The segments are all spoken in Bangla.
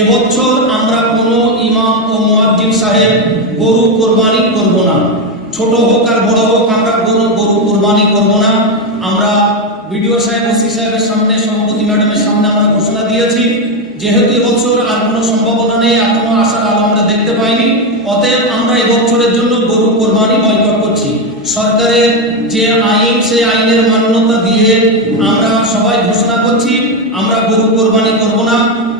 এবছর আমরা কোনো ইমাম ও মুয়াজ্জিন সাহেব গরু কোরবানি করব না। ছোট হোক আর বড় হোক, আমরা গরু কোরবানি করব না। আমরা বিডিও সাহেব, ওসি সাহেবের সামনে, সভাপতি ম্যাডামের সামনে আমরা ঘোষণা দিয়েছি, যেহেতু এবছর আর কোনো সম্ভাবনা নেই, আর কোনো আশার আলো আমরা দেখতে পাইনি, অতএব আমরা এবছরের জন্য গরু কোরবানি বয়কট করছি। সরকারের যে আইন, সেই আইনের মান্যতা দিয়ে আমরা সবাই ঘোষণা করছি আমরা গরু কোরবানি করব না।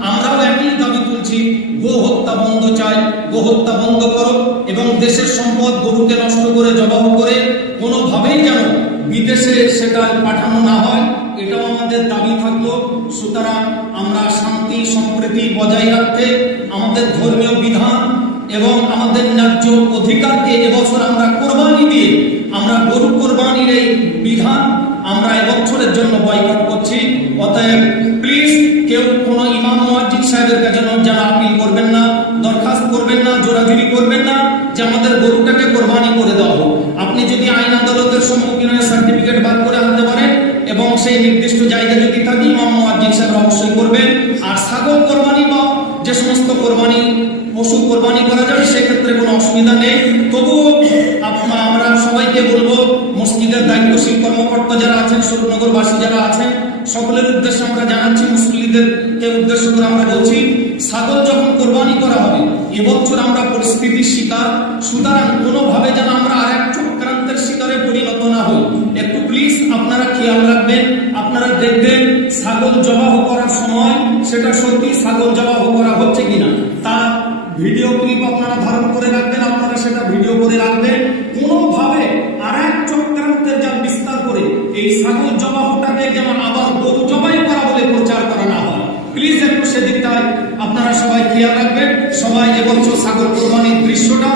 আমরাও একই দাবি তুলছি, গো হত্যা বন্ধ চাই, গো হত্যা বন্ধ করো এবং দেশের সম্পদ গরুকে নষ্ট করে জবাই করে কোনোভাবেই যেন বিদেশে সেটা পাঠানো না হয়, এটাও আমাদের দাবি থাকলো। সুতরাং আমরা শান্তি সম্প্রীতি বজায় রাখতে আমাদের ধর্মীয় বিধান এবং আমাদের ন্যায্য অধিকারকে এবছর আমরা কোরবানি দিয়ে আমরা গরু কোরবানির এই বিধান আমরা এবছরের জন্য বয়কট করছি। অতএব প্লিজ কেউ কোনো ইমাম মুয়াজ্জিন সাহেবের কাছে যারা আপিল করবেন না, দরখাস্ত করবেন না, জোরাজুরি করবেন না যে আমাদের গরুটাকে কোরবানি করে দেওয়া হোক। আপনি যদি আইন আদালতের সম্মুখীন হয়ে সার্টিফিকেট বার করে আনতে পারেন এবং সেই নির্দিষ্ট জায়গা যদি থাকে, ইমাম মুয়াজ্জিন সাহেব অবশ্যই করবেন। আর ছাগল কোরবানি বা যে সমস্ত কোরবানি পশু কোরবানি করা যাবে সেক্ষেত্রে কোনো অসুবিধা নেই। তবুও আমরা সবাইকে বলবো, মসজিদের দায়িত্বশীল কর্মকর্তা যারা আছেন, স্বরূপনগরবাসী যারা আছেন, সকলের উদ্দেশ্যে আমরা জানাচ্ছি, মুসল্লিদেরকে উদ্দেশ্য করে আমরা বলছি, ছাগল যখন কোরবানি করা হবে এবছর আমরা পরিস্থিতির শিকার, সুতরাং কোনোভাবে যেন আমরা আর এক চক্রান্তের শিকারে পরিণত না হই। একটু প্লিজ আপনারা খেয়াল রাখবেন। আপনারা দেখবেন ছাগল জবাহ করার সময় সেটা সত্যি ছাগল জবাহ করা হচ্ছে কিনা, তা ভিডিও ক্লিপ আপনারা ধারণ করে রাখবেন, আপনারা সেটা ভিডিও করে রাখবেন। কোনোভাবে আর এক চক্রান্তের জাল বিস্তার করে এই ছাগল জবাহটাকে যেন আবার গরু জবাই করা বলে প্রচার করা না হয়, প্লিজ একটু সেদিকটায় আপনারা সবাই খেয়াল রাখবেন। সবাই এবছর ছাগল কোরবানির দৃশ্যটা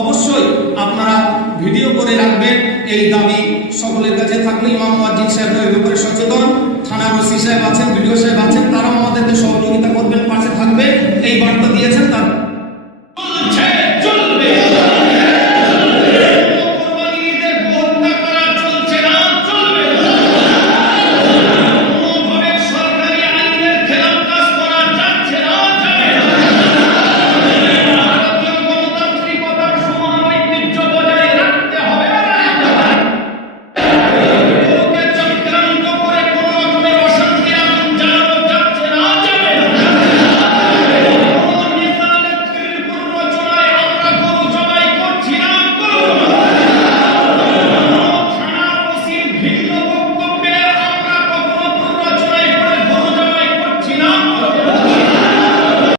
অবশ্যই আপনারা ভিডিও করে রাখবেন, এই দাবি সকলের কাছে থাকলে। ইমাম মুয়াজ্জিন সাহেবরা এই ব্যাপারে সচেতন, থানার ওসি সাহেব আছেন, বিডিও সাহেব আছেন, তারাও আমাদেরকে সহযোগিতা করবেন, পাশে থাকবে। এই